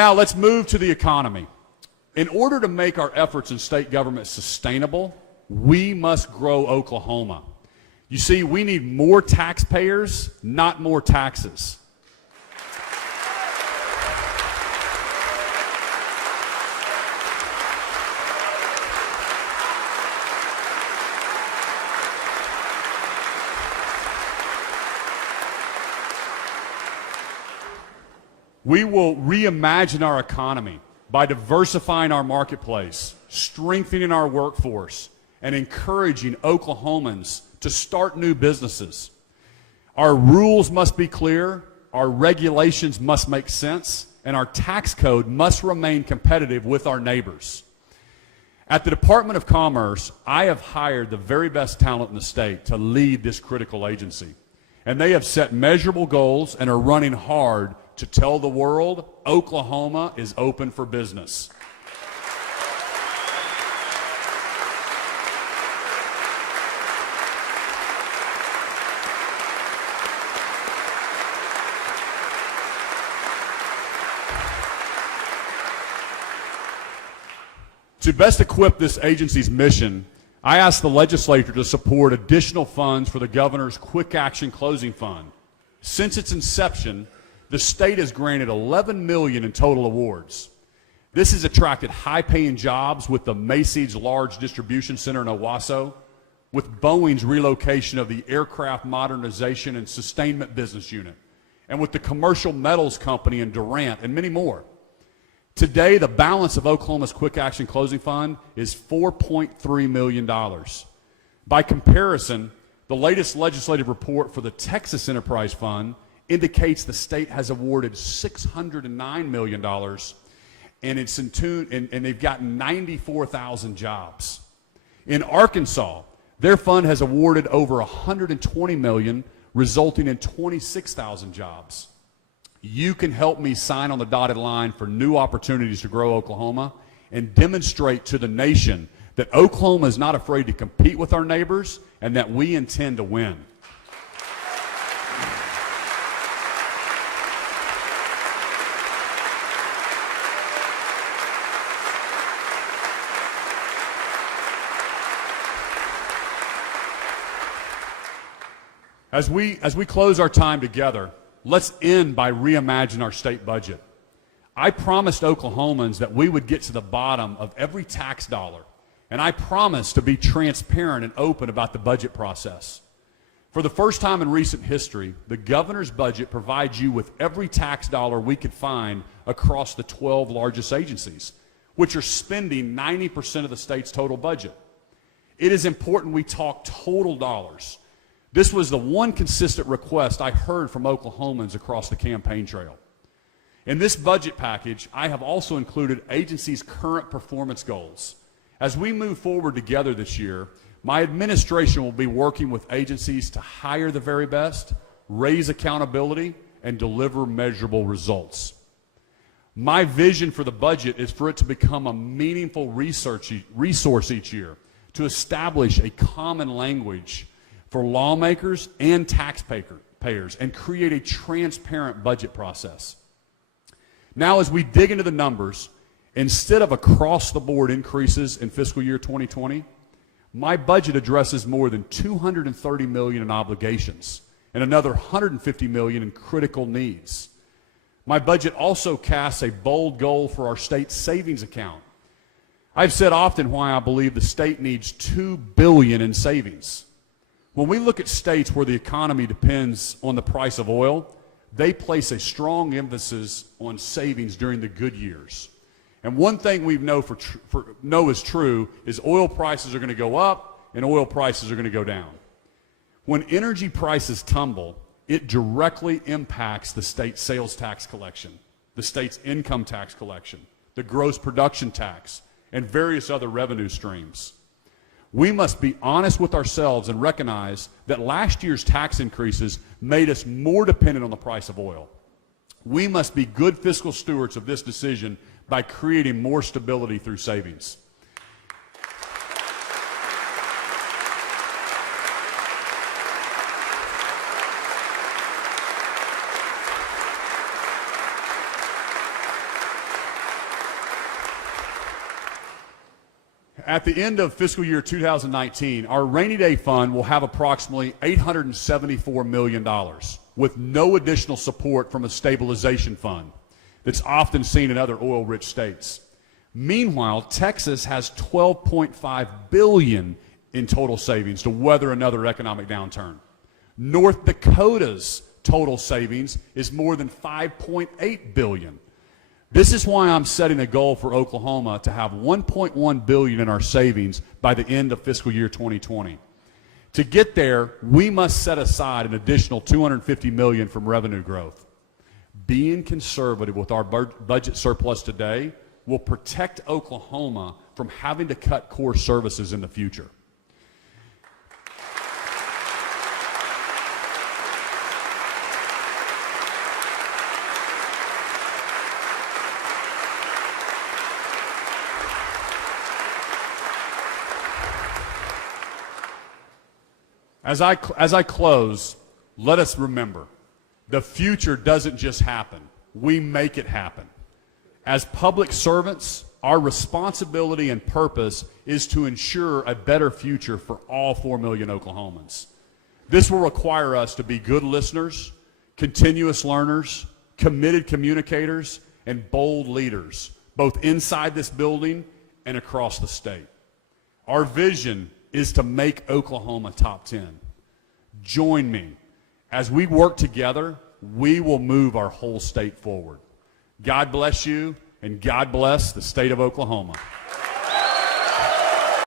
Now let's move to the economy. In order to make our efforts in state government sustainable, we must grow Oklahoma. You see, we need more taxpayers, not more taxes. We will reimagine our economy by diversifying our marketplace, strengthening our workforce, and encouraging Oklahomans to start new businesses. Our rules must be clear, our regulations must make sense, and our tax code must remain competitive with our neighbors. At the Department of Commerce, I have hired the very best talent in the state to lead this critical agency. And they have set measurable goals and are running hard to tell the world Oklahoma is open for business. To best equip this agency's mission, I asked the legislature to support additional funds for the governor's Quick Action Closing Fund. Since its inception, the state has granted $11 million in total awards. This has attracted high-paying jobs with the Macy's Large Distribution Center in Owasso, with Boeing's relocation of the Aircraft Modernization and Sustainment Business Unit, and with the Commercial Metals Company in Durant, and many more. Today, the balance of Oklahoma's Quick Action Closing Fund is $4.3 million. By comparison, the latest legislative report for the Texas Enterprise Fund indicates the state has awarded $609 million, and it's in tune, and they've gotten 94,000 jobs. In Arkansas, their fund has awarded over $120 million, resulting in 26,000 jobs. You can help me sign on the dotted line for new opportunities to grow Oklahoma and demonstrate to the nation that Oklahoma is not afraid to compete with our neighbors and that we intend to win. As we close our time together, let's end by reimagining our state budget. I promised Oklahomans that we would get to the bottom of every tax dollar, and I promised to be transparent and open about the budget process. For the first time in recent history, the governor's budget provides you with every tax dollar we could find across the 12 largest agencies, which are spending 90% of the state's total budget. It is important we talk total dollars. This was the one consistent request I heard from Oklahomans across the campaign trail. In this budget package, I have also included agencies' current performance goals. As we move forward together this year, my administration will be working with agencies to hire the very best, raise accountability, and deliver measurable results. My vision for the budget is for it to become a meaningful resource each year, to establish a common language for lawmakers and taxpayers, and create a transparent budget process. Now, as we dig into the numbers, instead of across-the-board increases in fiscal year 2020, my budget addresses more than $230 million in obligations and another $150 million in critical needs. My budget also casts a bold goal for our state savings account. I've said often why I believe the state needs $2 billion in savings. When we look at states where the economy depends on the price of oil, they place a strong emphasis on savings during the good years. And one thing we know is true is oil prices are going to go up and oil prices are going to go down. When energy prices tumble, it directly impacts the state's sales tax collection, the state's income tax collection, the gross production tax, and various other revenue streams. We must be honest with ourselves and recognize that last year's tax increases made us more dependent on the price of oil. We must be good fiscal stewards of this decision by creating more stability through savings. At the end of fiscal year 2019, our rainy day fund will have approximately $874 million with no additional support from a stabilization fund that's often seen in other oil-rich states. Meanwhile, Texas has $12.5 billion in total savings to weather another economic downturn. North Dakota's total savings is more than $5.8 billion. This is why I'm setting a goal for Oklahoma to have $1.1 billion in our savings by the end of fiscal year 2020. To get there, we must set aside an additional $250 million from revenue growth. Being conservative with our budget surplus today will protect Oklahoma from having to cut core services in the future. As I close, let us remember, the future doesn't just happen. We make it happen. As public servants, our responsibility and purpose is to ensure a better future for all 4 million Oklahomans. This will require us to be good listeners, continuous learners, committed communicators, and bold leaders, both inside this building and across the state. Our vision is to make Oklahoma top 10. Join me. As we work together, we will move our whole state forward. God bless you, and God bless the state of Oklahoma.